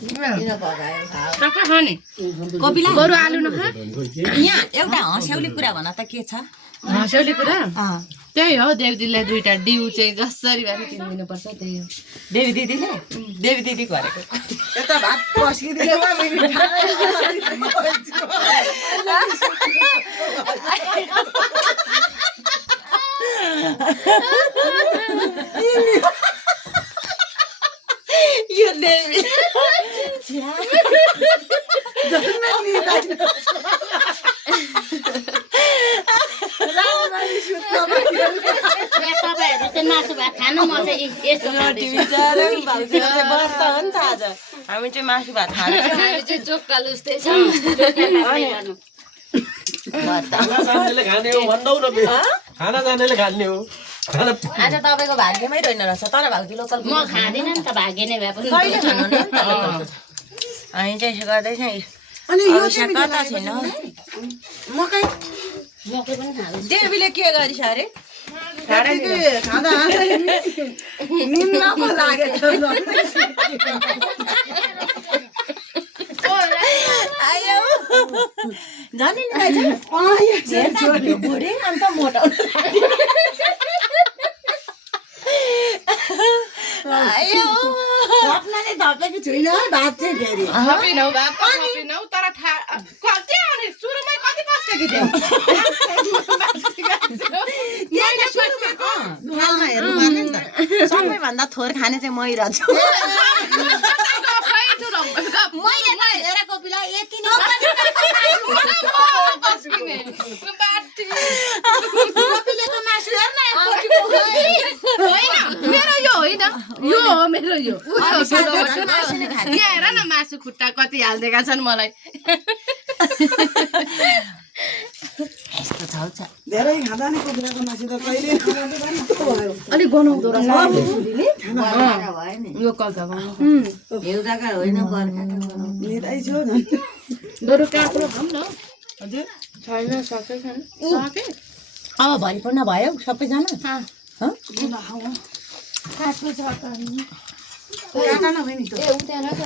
टक्क खाने कपिला बरु आलु नखा यहाँ एउटा हँस्याउली कुरा भन त के छ हँस्याउली कुरा त्यही हो देवदीलाई 2टा डिउ चाहिँ जसरी भए पनि किनिदिनुपर्छ त्यही हो देवी दिदी गरेको यता भात पस्किदियो यो देवी तपाईँहरू चाहिँ मासु भात खानु म चाहिँ यस्तो हामी चाहिँ मासु भात खानु हामी चाहिँ जोक्काल उस्तै छ खाना जानेले खाने हो आज तपाईँको भाग्यमै रहेन रहेछ तर भाउजू लोकल म खाँदिनँ नि त भाग्य नै भए पनि कहिले खानु नि हामी चाहिँ यसो गर्दैछ अनि यो चाहिँ कता छैन मकै मकै पनि खाँदैछु देवीले के गरिस् अरे खाँदा निन्न पो लागेको आयो जाने बुढी अन्त मोटाउनु आयो सपनाले धपेको छुइनँ भात चाहिँ फेरि थपिनौ भात थपिनौ तर कति आउने सुरुमै कति पस्केको खाना हेर्नु माने नि त सबैभन्दा थोर खाने चाहिँ मै रहेछु मैले त हेर कपिला यति नै कपिलेको मासु हेर्न मेरो यो होइन यो हो मेरो यो हेर न मासु खुट्टा कति हालिदिएका छन् मलाई यस्तो छ धेरै खाँदा नि कुखुराको मासु त कहिले अलिक गनाउँदो रहेछ भयो नि लोकल त हेउदाका होइन निरै छु बरु काँक्रो खाऊँ न हजुर छैन सकेछ नि सके अब भरिपूर्ण भयो सबैजना काट्नु छ काटा नभए नि ए उता राख